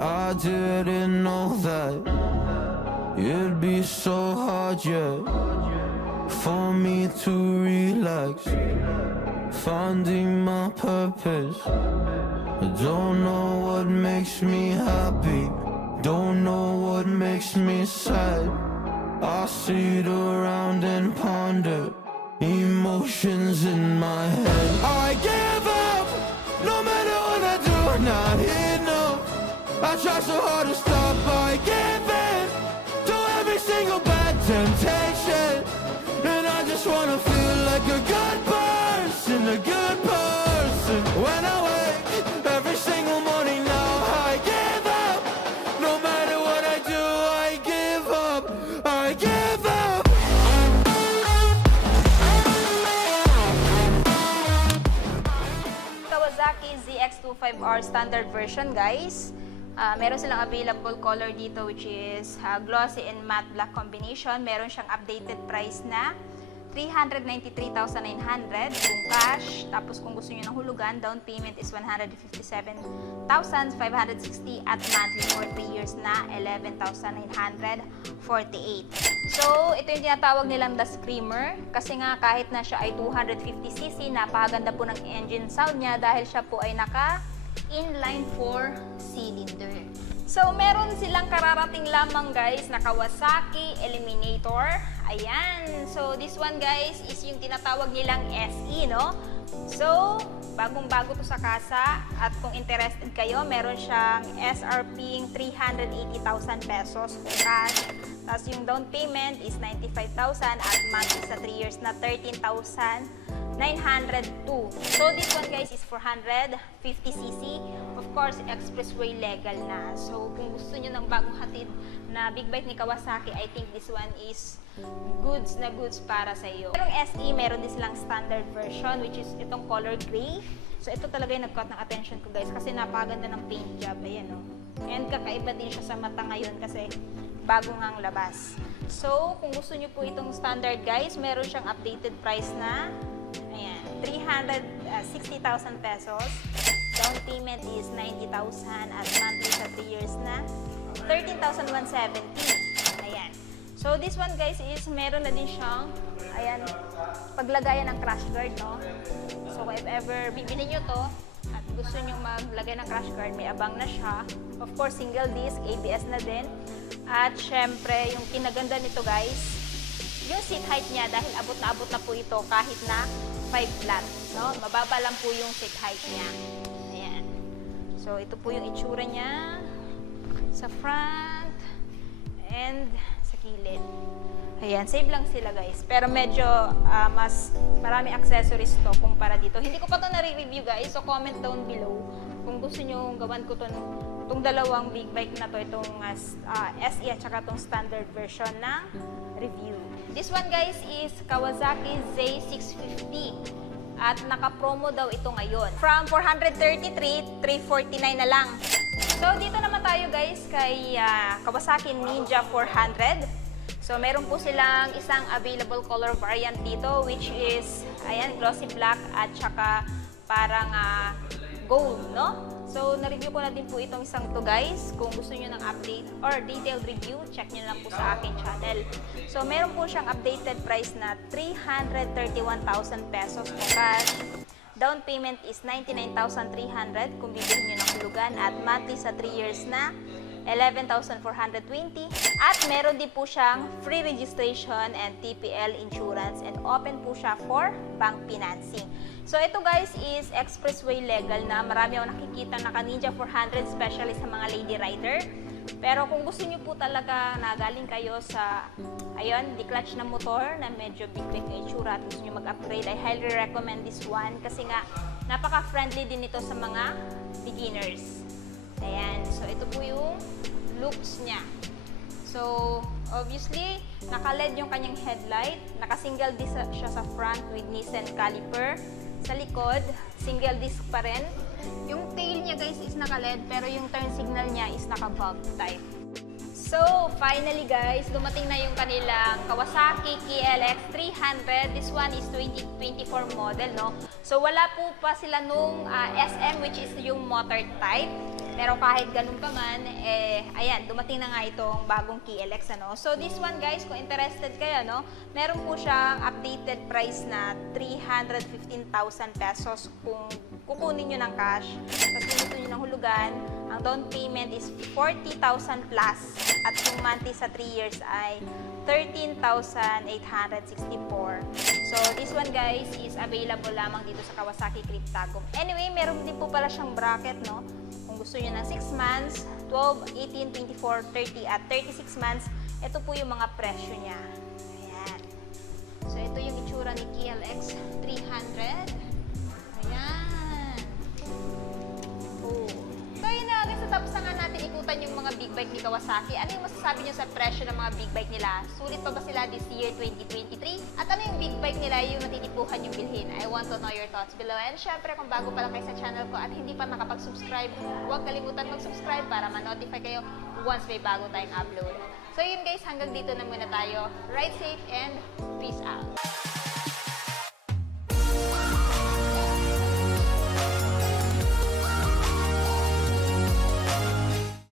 I didn't know that it'd be so hard yet for me to relax, finding my purpose. I don't know what makes me happy, don't know what makes me sad. I sit around and ponder emotions in my head. I give up, no matter what I do, not enough. I try so hard to stop, I give in to every single bad temptation. And I just wanna feel like a good person, a good person. When I wake every single morning now, I give up. No matter what I do, I give up, I give up. Kawasaki ZX25R standard version, guys. Meron silang available color dito, which is glossy and matte black combination. Meron siyang updated price na 393,900 kung cash. Tapos kung gusto niyo ng hulugan, down payment is 157,560 at monthly for 3 years na 11,948. So, ito yung tinatawag nilang the Screamer. Kasi nga kahit na siya ay 250cc, napakaganda po ng engine sound niya dahil siya po ay naka inline 4-cylinder. So, meron silang kararating lamang, guys, na Kawasaki Eliminator. Ayan. So, this one, guys, is yung tinatawag nilang SE, no? So, bagong-bago to sa kasa. At kung interested kayo, meron siyang SRP 380,000 pesos for cash. Tapos yung down payment is 95,000 at monthly sa 3 years na 13,902. So, this one, guys, is 450cc. Of course, expressway legal na. So, kung gusto nyo ng bagong hatid na big bike ni Kawasaki, I think this one is goods na goods para sa iyo. Merong SE, meron din silang standard version, which is itong color gray. So, ito talaga yung nag-caught ng attention ko, guys, kasi napakaganda ng paint job. Ayan, oh. And kakaiba din siya sa mata ngayon kasi bago ngang labas. So, kung gusto nyo po itong standard, guys, meron siyang updated price na ayan, 360,000 pesos. Down payment is 90,000 at monthly sa 3 years na 13,170. Ayan. So, this one, guys, is meron na din siyang ayan, paglagayan ng crash guard, no? So, if ever bibili nyo to at gusto nyo maglagay ng crash guard, may abang na siya. Of course, single disc, ABS na din. At syempre, yung kinaganda nito, guys, yung seat height niya, dahil abot na po ito kahit na 5 flat, no? Mababa lang po yung seat height niya. Ayan. So, ito po yung itsura niya sa front and sa kilid. Ayan, save lang sila, guys. Pero medyo mas marami accessories to kumpara dito. Hindi ko pa to na-review, guys. So, comment down below kung gusto nyo gawan ko itong dalawang big bike na to, itong SE at saka itong standard version ng review. This one, guys, is Kawasaki Z650 at naka-promo daw ito ngayon. From 433, 349 na lang. So, dito naman tayo, guys, kay Kawasaki Ninja 400. So, meron po silang isang available color variant dito, which is, ayan, glossy black at saka parang gold, no? So, na-review ko na din po itong isang to, guys. Kung gusto nyo ng update or detailed review, check nyo lang po sa aking channel. So, meron po siyang updated price na 331,000 pesos po cash. Down payment is 99,300 kung bibili nyo ng hulugan at monthly sa 3 years na 11,420 at meron din po siyang free registration and TPL insurance and open po siya for bank financing. So ito, guys, is expressway legal na. Marami akong nakikita na Ninja 400, especially sa mga lady rider. Pero kung gusto niyo po talaga na galing kayo sa ayun, di-clutch na motor na medyo big na itsura at gusto niyo mag-upgrade, I highly recommend this one kasi nga napaka-friendly din ito sa mga beginners. Ayan. So, ito po yung looks niya. So, obviously, naka-LED yung kanyang headlight. Naka-single disc siya sa front with Nissan caliper. Sa likod, single disc pa rin. Yung tail niya, guys, is naka-LED, pero yung turn signal niya is naka-bulb type. So, finally, guys, dumating na yung kanilang Kawasaki KLX 300. This one is 2024 model, no? So, wala po pa sila nung SM, which is yung motor type. Pero kahit ganun pa man, ayan, dumating na nga itong bagong KLX, ano. So, this one, guys, kung interested kayo, no, meron po siyang updated price na 315,000 pesos kung kukunin nyo ng cash. Tapos kung gusto nyo ng hulugan, ang down payment is 40,000 plus. At yung monthly sa 3 years ay 13,864. So, this one, guys, is available lamang dito sa Kawasaki Cryptagam. Anyway, meron din po pala siyang bracket, no. Kung gusto nyo ng 6 months, 12, 18, 24, 30, at 36 months, ito po yung mga presyo niya. Ayan. So, ito yung itsura ni KLX 300. Ayan. Oh. So, yun na. Guys, tapos na nga natin ikutan yung mga big bike ni Kawasaki. Ano yung masasabi nyo sa presyo ng mga big bike nila? Sulit pa ba sila this year, 2023? At ano yung big bike nila yung matitipuhan yung bilhin? I want to know your thoughts below. And syempre, kung bago pa lang kayo sa channel ko at hindi pa nakapag-subscribe, huwag kalimutan mag-subscribe para ma-notify kayo once may bago tayong upload. So yun guys, hanggang dito na muna tayo. Ride safe and peace out!